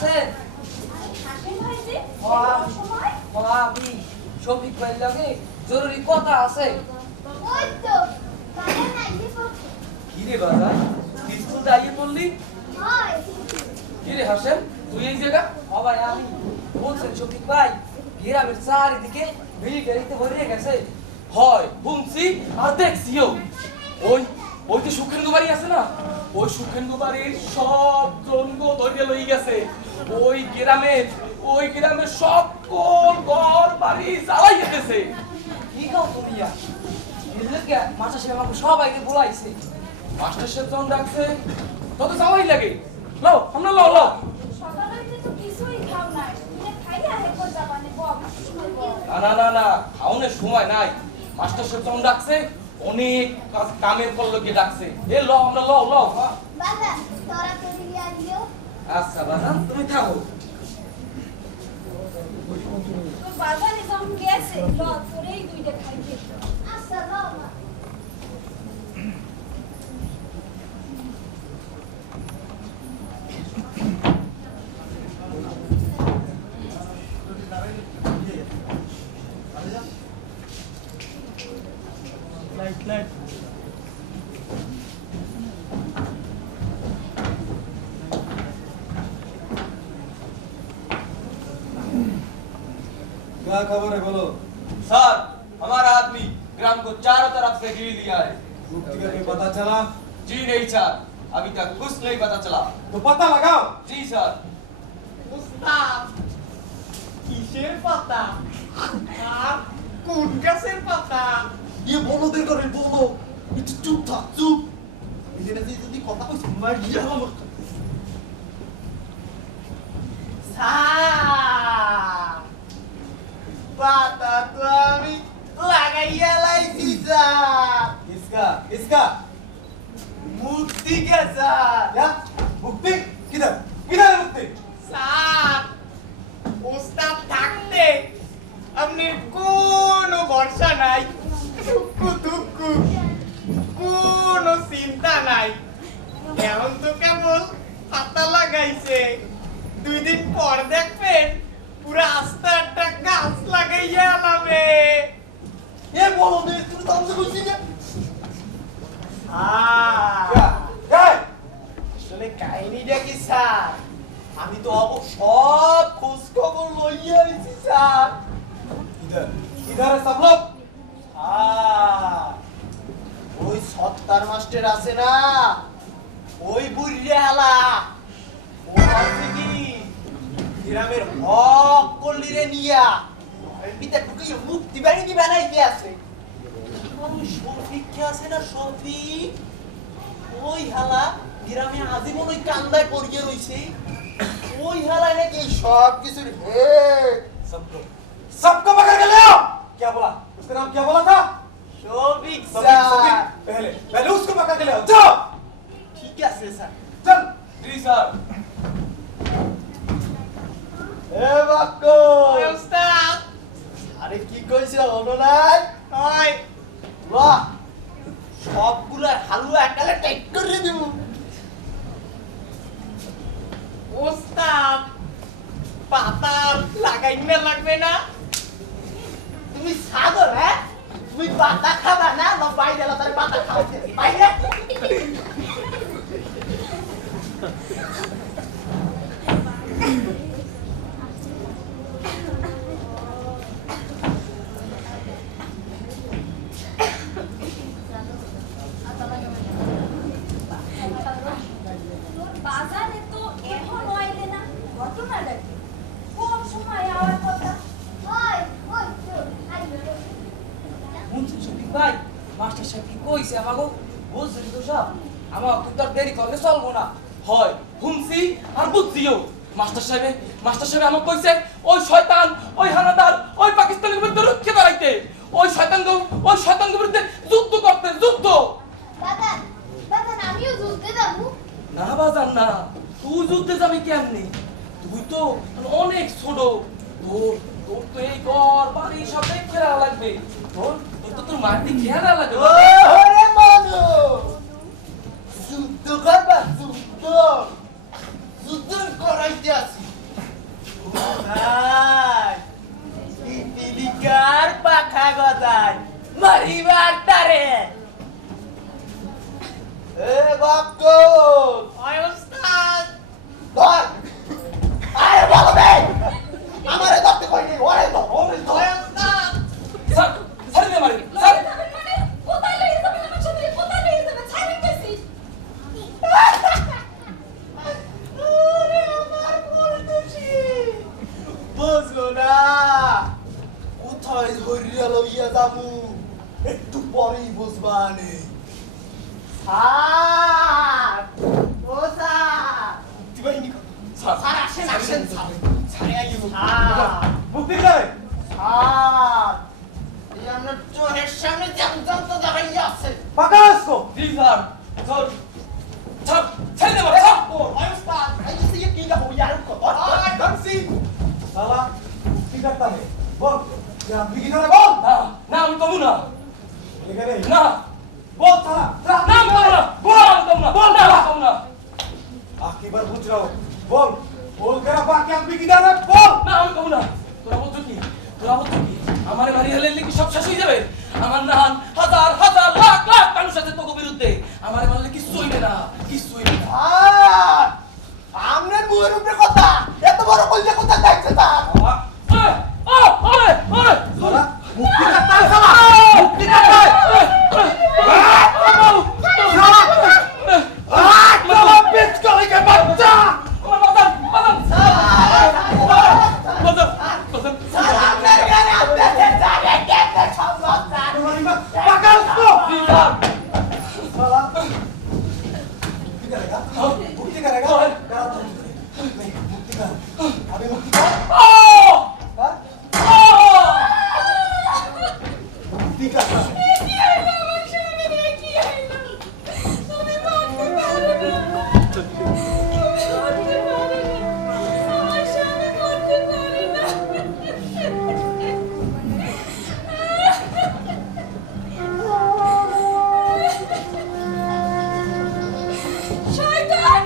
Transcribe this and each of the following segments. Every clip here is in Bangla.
আছেন? হাসেন ভাই যে সময় আমি শফিক ভাই লাগে জরুরি কথা আছে। ওই তো বাবা নাইতে পড়ছে কি রে বাজার স্কুল দাঁড়িয়ে পড়লি? হয় কি রে হাসেন তুই এই জায়গা? ভাই আমি বলছেন শফিক ভাই গ্রামের চারিদিকে মিলিটারিতে ভরে গেছে। হয় শুনছি আর দেখছিও। ওই ওই যে সুখেন্দু বাড়ি আছে না, ওই সুখেন্দু বাড়ির সব জঙ্গ ধরে লই গেছে। ওই গ্রামের সকল ঘর বাড়ি জ্বালাই গেছে। কি কাও তুমি ইয়া? এদিকে মাস্টার সাহেব আমাকে সবাইকে বলাইছে। মাস্টার সাহেব যখন ডাকছে তত যাওয়াই লাগে। লও আমরা লও লও। সকালে তো কিছুই খাও নাই তুমি খাইয়া হেকো যাবানে বল না খাওনের সময় নাই। মাস্টার সাহেব যখন ডাকছে অনেক কামের পর লোকে ডাকছে। এ লও আমরা লও লও। বাবা তোরা তো দিয়া দিও আচ্ছা বাজান তুমি থাকো। তো বাজারে যখন গেছে ল তোরেই দুইটা খাইতে আচ্ছা লও মা লাইট क्या खबर है बोलो। सर हमारा आदमी ग्राम को चारों तरफ से घेर लिया है। गुप्ती करके पता चला जी नहीं सर, अभी तक कुछ नहीं पता चला। तो पता लगाओ। जी सर। উস্তাদ কিসের পাতা আর কোন গাছের পাতা? ये बोलो देर करे बोलो। একটু চুপ থাক চুপ। এখানে যদি কথা কইছ মারিয়া হলো। স্যার পাতা তো আমি লাগাইয়া লাইছি স্যার। किसका किसका মুক্তি কে স্যার? क्या मुक्ति किधर किधर है मुक्ति? স্যার উস্তাদ থাকতে আপনার কোনো ভরসা নাই, দুঃখ দুঃখ কোনো চিন্তা নাই। এখন তো কেবল পাতা লাগাইছে, 2 দিন পর দেখবেন পুরো আস্তে একটা গাছ লাগাইয়া আলাবে। ये बोलो देर तुम तो हमसे कुछ नहीं है। क्या क्या আসলে কাহিনীটা কি স্যার? আমি তো সব খোঁজ খবর লইয়া আইছি স্যার। इधर इधर है सब लोग। ওই সত্তার মাস্টার আছে না, ওই বুড়িয়া হালা ও আছে কি গ্রামের হক কল্লিরে নিয়া ভিতরে ঢুকে মুক্তি বাহিনী বানাইতে আছে। ওই শফিক কে আছে না, শফিক ওই হালা গ্রামে আজীবন ওই কান্দায় পড়িয়ে রইছে। ওই হালা নাকি সব কিছুর হেড। सबको पकड़ के ले आओ। क्या बोला उसका नाम क्या बोला था? শফিক सफीक স্যার। सफीक पहले पहले उसको पकड़ के ले आओ जाओ। ঠিক আছে স্যার। चल जी सर। এ বাক্কো ওস্তাদ আরে কি কইছ হলো নাই? হয় বাহ সবগুলো হালুয়া একালে টাইট করে দিব। ওস্তাদ পাতা লাগাই না লাগবে না? তুমি সাগর হ্যাঁ, তুমি পাতা খাবা না? বাইরে তার পাতা খাওয়াতে বাইরে। বাজারে তো এখন আইলে না ঘটনাটা কি কোন সময় আওয়ার কথা হয় ওই তো আইলো শুনছেন শফিক ভাই মাস্টার সাহেব কি কইছে আমাকে? বলছেন তো সব আমার তো তার দেরি করলে চলবো না। হয় শুনছি আর বুঝছিও। মাস্টার সাহেব আমাকে কইছে ওই শয়তান ওই হানাদার ওই পাকিস্তানের বিরুদ্ধে রুখে দাঁড়াইতে, ওই শয়তানকে বিরুদ্ধে যুদ্ধ করতে যুদ্ধ। দাদা দাদা আমিও যুদ্ধে যাবো না বাজান না, তুই যুদ্ধে যাবি কেমনি? তুই তো অনেক ছোট। তোর তোর তো এই ঘর বাড়ি সব দেখে লাগবে। তোর মাটি খেয়াল লাগবে। ওরে মানু যুদ্ধ করবা যুদ্ধ যুদ্ধ করাইতে আছি। বাক্কল হয় ওস্তাদ ধর আরে বলো বে আমারে ধরতে কইনি ওরে ধর হয় ওস্তাদ স্যার স্যার দে মারি স্যার মানে কোথায় লইয়ে যাবেন আমার সাথে কোথায় লইয়ে যাবেন ছাড়েন কইছি ওরে আমার বলতেছি বুঝলো না কোথায় ধরিয়া লইয়া যাবো একটু পরেই বুঝবানি স্যার ও স্যার স্যার স্যার আসেন আসেন স্যার ছাড়ে আইও স্যার মুক্তি করে স্যার এই আপনার চোখের সামনে জামজাম তো দাঁড়াইয়া আছে পাকা আসকো জি স্যার স্যার স্যার ছেড়ে দে মারি স্যার হয় স্যার এই যে কি না হইয়া আর কত ডান্সি সালা কি করতা হে বল क्या बिगी ना बोल না না আমি কমু না এখানে না बोल साला না আমি কমু না বল আমি কমু না বল না আমি কমু না आखिरी बार पूछ रहा हूँ बोल बोल कर अब क्या बिगी ना बोल না আমি কমু না তোরা বলছো কি আমারে বাড়ি হলে কি সব শেষ হয়ে যাবে আমার নান হাজার হাজার লাখ লাখ মানুষ আছে তোকে বিরুদ্ধে আমারে মারলে কিছু হইবে না স্যার আমনের বুয়ের উপরে কথা এত বড় কলজা কথা দেখছে স্যার साला मुक्ति करता है साला मुक्ति करता है साला पिच गली के बच्चा স্যার আপনার গানে আপনাদের জানে কেটে সম্ভব স্যার तुम्हारी बात पकड़ उसको साला मुक्ति करेगा करा तो मुक्ति कर अभी मुक्ति कर हाँ? मुक्ति कर কি হইলো আমার সামনে কি হইলো তুমি বলতে পারো না আমার সামনে বলতে পারি না শয়তান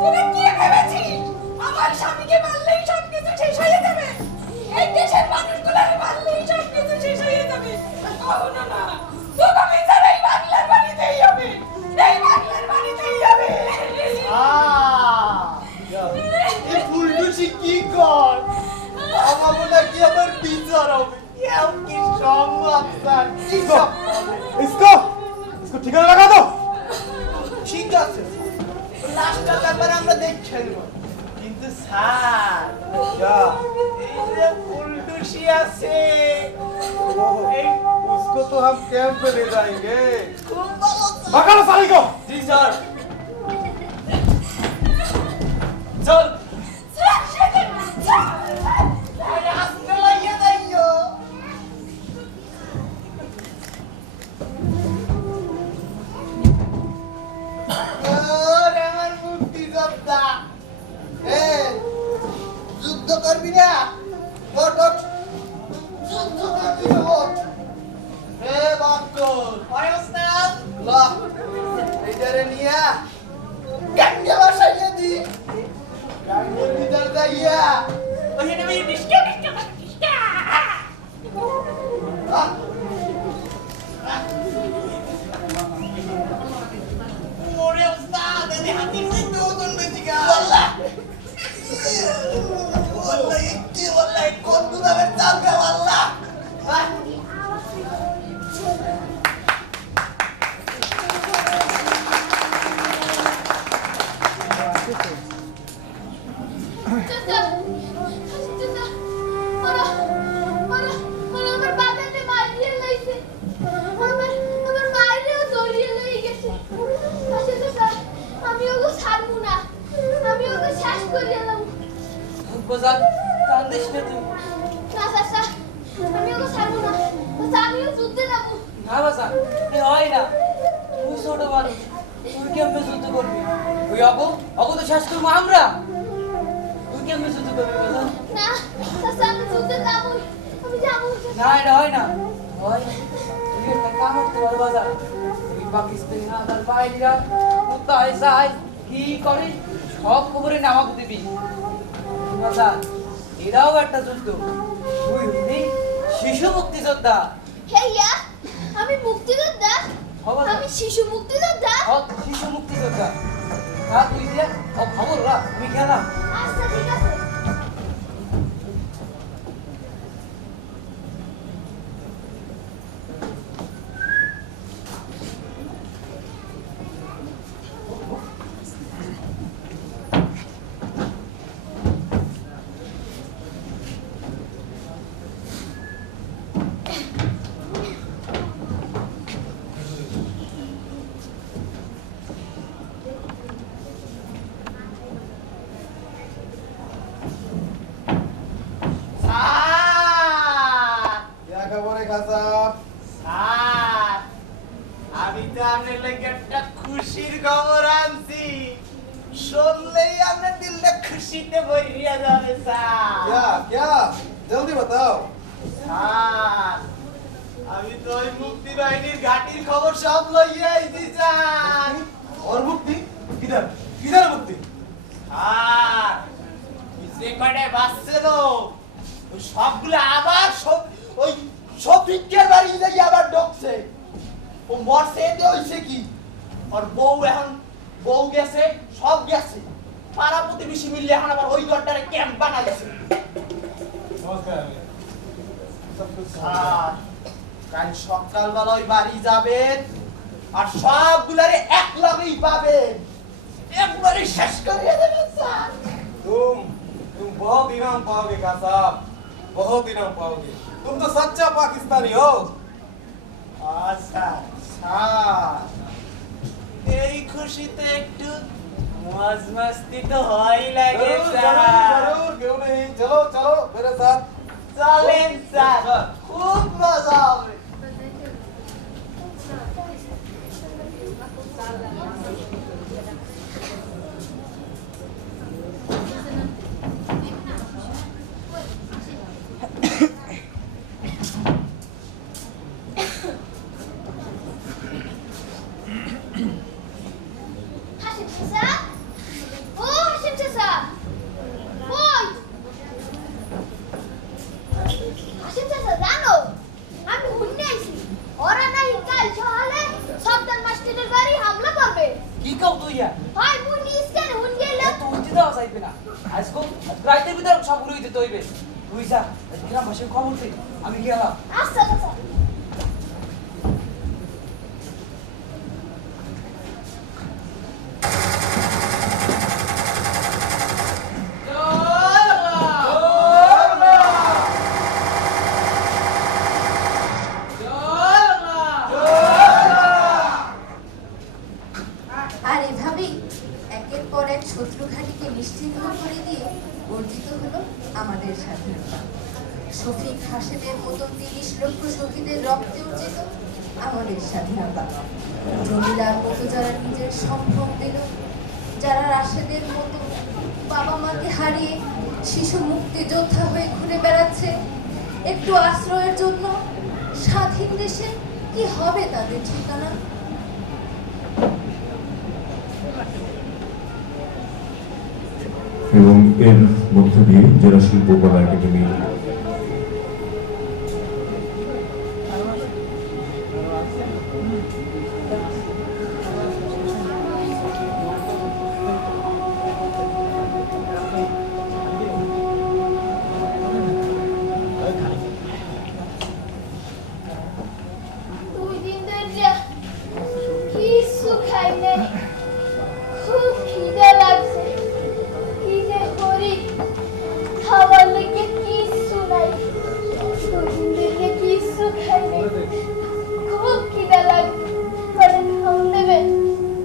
তুমি কি ভেবেছিস আমার স্বামীকে মারলেই সব কিছু শেষ হয়ে যাবে এই দেশের মানুষগুলোর মারলেই সব কিছু শেষ হয়ে যাবে কখনো না তোকে বিচার এই বাংলার বাড়িতেই হবে এই বাংলার বাড়িতেই হবে এই ফুলটুসি কি কর আমার মনে কি আবার বিচার হবে কেউ কি সম্ভব স্যার কি সব इसको इसको ठिकाना लगा दो ঠিক আছে লাস্টটা ব্যাপারে আমরা দেখে নেব কিন্তু স্যার क्या এই যে ফুলটুসি আছে এই उसको तो हम कैंप पे ले जाएंगे খুব ভালো पकड़ो साली को জি স্যার চল আসতে লাগিয়ে যাইও ওরে আমার মুক্তিযোদ্ধা এ যুদ্ধ করবি না ওঠ ওঠ যুদ্ধ করবি না ওঠ হে বাক্কল হয় ওস্তাদ লা এইটারে নিয়া গাঙ্গে বাসাইয়া দি গাঙ্গের ভিতর যাইয়া ওখানে আমি ডিস্কা ডিস্কা আহ, ওরে ওস্তাদ এতে হাতির মৃত্যু ওজন বেশি গা والله والله انتي والله كنت بتعرف والله চাচা চাচা ওরা ওরা ওরা আমার বাবাকে মারিয়ে লইছে আমার মায়েরও দড়িয়ে লই গেছে আচ্ছা চাচা আমি ওকে ছাড়বো না আমি ওকে শেষ করে এলাম বাজার কান্দিস না তুই না চাচা আমি ওকে ছাড়বো না চাচা আমিও যুদ্ধে যাবো না বাজার এ হয় না তুই ছোট মানুষ তুই কেমনে যুদ্ধ করবি ওই অগো তো শেষ করবো আমরা তুই কেমনে যুদ্ধ করবি বাজার না চাচা আমি যুদ্ধে যাবোই আমি যাবো না এটা হয় না হয় তুই একটা কাম করতে পারো বাজার তুই পাকিস্তানি হানাদার বাহিনীরা কোথায় যায় কি করে সব খবরে নামাক দিবি বাজার এরাও একটা যুদ্ধ তুই হইবি শিশু মুক্তিযোদ্ধা হেইয়া আমি মুক্তিযোদ্ধা হবা আমি শিশু মুক্তিযোদ্ধা শিশু মুক্তিযোদ্ধা খুশিতে ভরিয়া যাবে স্যার। क्या जल्दी बताओ। স্যার, আমি তো ওই মুক্তি বাহিনীর ঘাটির খবর সব লইয়া আইছি স্যার। और मुक्ति किधर किधर मुक्ति? আর যে কয়টা বাঁচছিল ওই সবগুলো আবার সব ওই শফিকের বাড়ি যাই আবার ঢুকছে। ও মরছে এতে হইছে কি? আর বউ এখন বউ গেছে, সব গেছে। পাড়া প্রতিবেশী মিলে এখন আবার ওই ঘরটারে ক্যাম্প বানাইছে। স্যার, কাল সকালবেলা ওই বাড়ি যাবেন আর সবগুলারে এক লগেই পাবেন। একবারে শেষ করিয়ে দেবেন স্যার। तुम बहुत इनाम पाओगे का साहब, बहुत इनाम पाओगे। तुम तो सच्चा पाकिस्तानी हो। আচ্ছা স্যার, এই খুশিতে একটু মজ মস্তি তো হয় লাগে जरूर স্যার। जरूर जरूर क्यों नहीं, चलो चलो मेरे साथ। চলেন স্যার, খুব মজা হবে। হাসিম চাচা, ও হাসিম চাচা, ওই হাসিম চাচা, জানো আমি হুন্নে আইছি, ওরা নাকি কাল সকালে সবদান মাস্টারের বাড়ি হামলা করবে। কি কাউ তুই ইয়া হয় মুই নিজ কেন হুন গেলাম। তো উঠতে দেওয়া যাইবে না আজকে রাইতের ভিতরে সব উড়ে দিতে হইবে তুই যা গ্রামবাসীর খবর দে আমি গেলাম আচ্ছা চাচা। আর এভাবেই একের পর এক শত্রু ঘাঁটিকে নিশ্চিহ্ন করে দিয়ে অর্জিত হলো আমাদের স্বাধীনতা। শফিক হাসেমের মতো ৩০ লক্ষ শহীদের রক্তে অর্জিত আমাদের স্বাধীনতা। জমিলার মতো যারা নিজের সম্ভ্রম দিল, যারা রাশেদের মতো বাবা মাকে হারিয়ে শিশু মুক্তিযোদ্ধা হয়ে ঘুরে বেড়াচ্ছে একটু আশ্রয়ের জন্য, স্বাধীন দেশে কি হবে তাদের ঠিকানা? এবং এর মধ্য দিয়ে জেলা শিল্পকলা একাডেমি দুই দিন ধরে কিছু খাই নাই, খুব খিদে লাগছে। কি যে করি, খাবার লেগে কিছু নাই। দুই দিন ধরে কিছু খাই নাই, খুব খিদে লাগছে। মানে খাওন দেবে?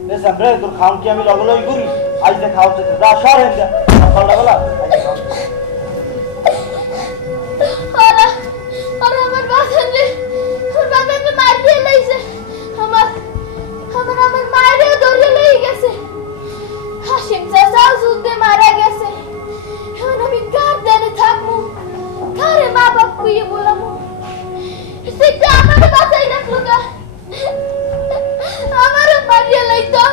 দেশাম রে, তোর খাওন কি আমি লগে লগে করি? আজ যে খাওয়া হচ্ছে যা সরেন যা সকালবেলা। ওরা ওরা আমার বাসালে আমার বাবাকে মারিয়ে লাইছে। আমার আমার আমার মায়েরও ধরে লই গেছে। হাসিম চাচাও যুদ্ধে মারা গেছে। এখন আমি কার দ্বারে থাকবো, কারে মা বাপ কুইয়ে বলামো? সেটা আমাকে বাঁচাই রাখলো কা, আমারও মারিয়ে লাইতো।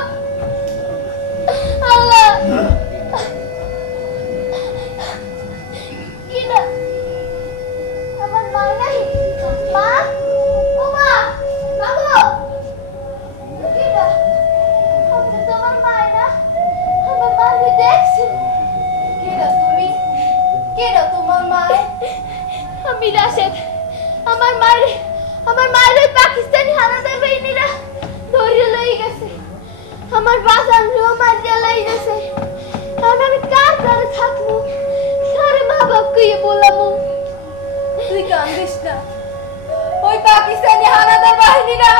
আল্লাহ, কি না আমার মা নাই? মা, ও মা, বাবু, কি না? আপনি তো আমার মা না, আমার মা আমি দেখছি। কে না তুমি? কে না তোমার মা? আমি রাশেদ। আমার মায়ের ওই পাকিস্তানি হানাদার বাহিনীরা ধরে লই গেছে। আমার বাজান রো মারিয়া লই গেছে। এখন আমি কার কাছে থাকবো, কারে মা বাপ কইয়ে বলামো? তুই কান্দিস না, ওই পাকিস্তানি হানাদার বাহিনীরা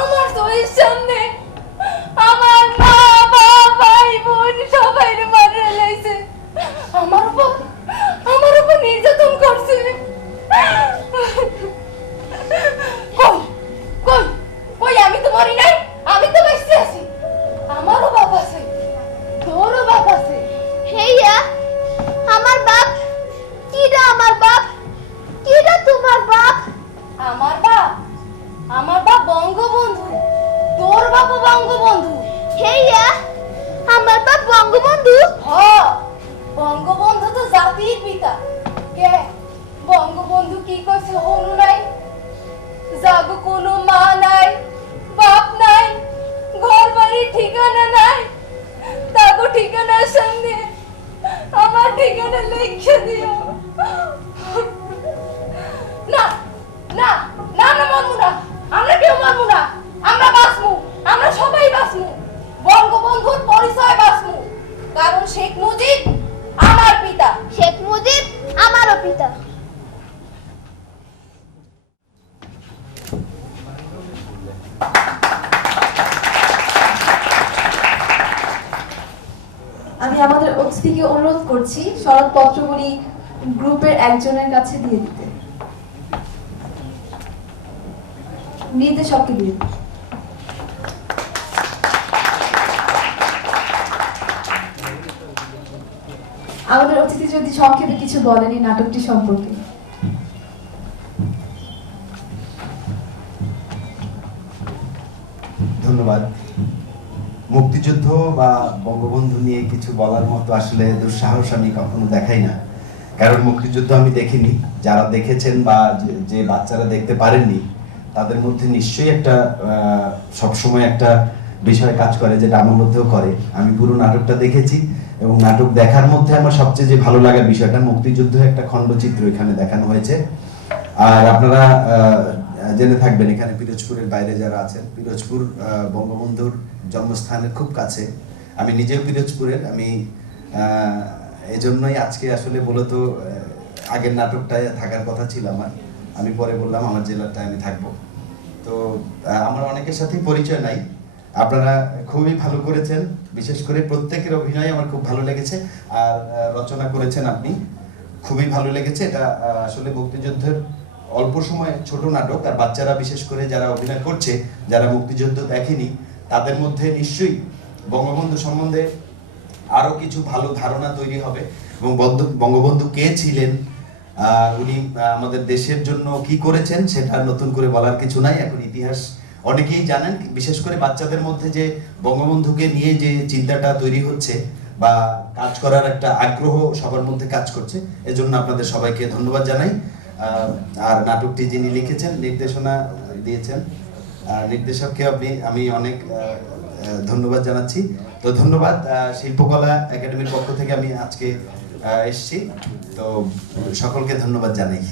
আমার চোখের সামনে আমার মা বাবা ভাই বোন সবাই মারিয়ে লাইছে। আমার উপর নির্যাতন করছে। কই কই কই, আমি তো মরি নাই, আমি তো বেঁচে আছি। আমারও বাপ আছে, তোরও বাপ আছে। বাপ বঙ্গবন্ধু? বঙ্গবন্ধু তো জাতির পিতা। কে বঙ্গবন্ধু কি কইছে হনু নাই? যাগো কোনো মা নাই, বাপ নাই, ঘর বাড়ির ঠিকানা নাই, তাগো ঠিকানার সামনে আমার ঠিকানা লিখে দিও। না না না না, মানবো না, আমরা কেউ মানবো না। আমরা বাঁচমু, আমরা সবাই বাঁচমু, বঙ্গবন্ধুর পরিচয় বাঁচমু, কারণ শেখ মুজিব আমার পিতা। শেখ মুজিব আমারও পিতা। আমি আমাদের অতিথিকে অনুরোধ করছি সনদপত্রগুলি গ্রুপের একজনের কাছে দিয়ে দিতে। নির্দেশককে দিয়ে দিতে। আমাদের অতিথি যদি সংক্ষেপে কিছু বলেন এই নাটকটি সম্পর্কে। ধন্যবাদ। মুক্তিযুদ্ধ বা বঙ্গবন্ধু নিয়ে কিছু বলার মতো আসলে দুঃসাহস আমি কখনো দেখাই না, কারণ মুক্তিযুদ্ধ আমি দেখিনি। যারা দেখেছেন বা যে বাচ্চারা দেখতে পারেননি তাদের মধ্যে নিশ্চয়ই একটা সবসময় একটা বিষয় কাজ করে, যেটা আমার মধ্যেও করে। আমি পুরো নাটকটা দেখেছি এবং নাটক দেখার মধ্যে আমার সবচেয়ে যে ভালো লাগার বিষয়টা, মুক্তিযুদ্ধ একটা খণ্ডচিত্র এখানে দেখানো হয়েছে। আর আপনারা জেনে থাকবেন এখানে পিরোজপুরের বাইরে যারা আছেন, পিরোজপুর বঙ্গবন্ধুর জন্মস্থানের খুব কাছে। আমি নিজেও পিরোজপুরের। আমি এজন্যই আজকে আসলে মূলত আগের নাটকটায় থাকার কথা ছিল আমার, আমি পরে বললাম আমার জেলাটায় আমি থাকবো। তো আমার অনেকের সাথেই পরিচয় নাই। আপনারা খুবই ভালো করেছেন, বিশেষ করে প্রত্যেকের অভিনয় আমার খুব ভালো লেগেছে। আর রচনা করেছেন আপনি, খুবই ভালো লেগেছে। এটা আসলে মুক্তিযুদ্ধের অল্প সময় ছোট নাটক, আর বাচ্চারা বিশেষ করে যারা অভিনয় করছে, যারা মুক্তিযুদ্ধ দেখেনি, তাদের মধ্যে নিশ্চয়ই বঙ্গবন্ধু সম্বন্ধে আরো কিছু ভালো ধারণা তৈরি হবে। এবং বঙ্গবন্ধু কে ছিলেন, উনি আমাদের দেশের জন্য কি করেছেন, সেটা নতুন করে বলার কিছু নাই। এখন ইতিহাস অনেকেই জানেন, বিশেষ করে বাচ্চাদের মধ্যে যে বঙ্গবন্ধুকে নিয়ে যে চিন্তাটা তৈরি হচ্ছে বা কাজ করার একটা আগ্রহ সবার মধ্যে কাজ করছে, এজন্য আপনাদের সবাইকে ধন্যবাদ জানাই। আর নাটকটি যিনি লিখেছেন, নির্দেশনা দিয়েছেন, নির্দেশককে আমি অনেক ধন্যবাদ জানাচ্ছি। তো ধন্যবাদ। শিল্পকলা একাডেমির পক্ষ থেকে আমি আজকে এসেছি, তো সকলকে ধন্যবাদ জানাই।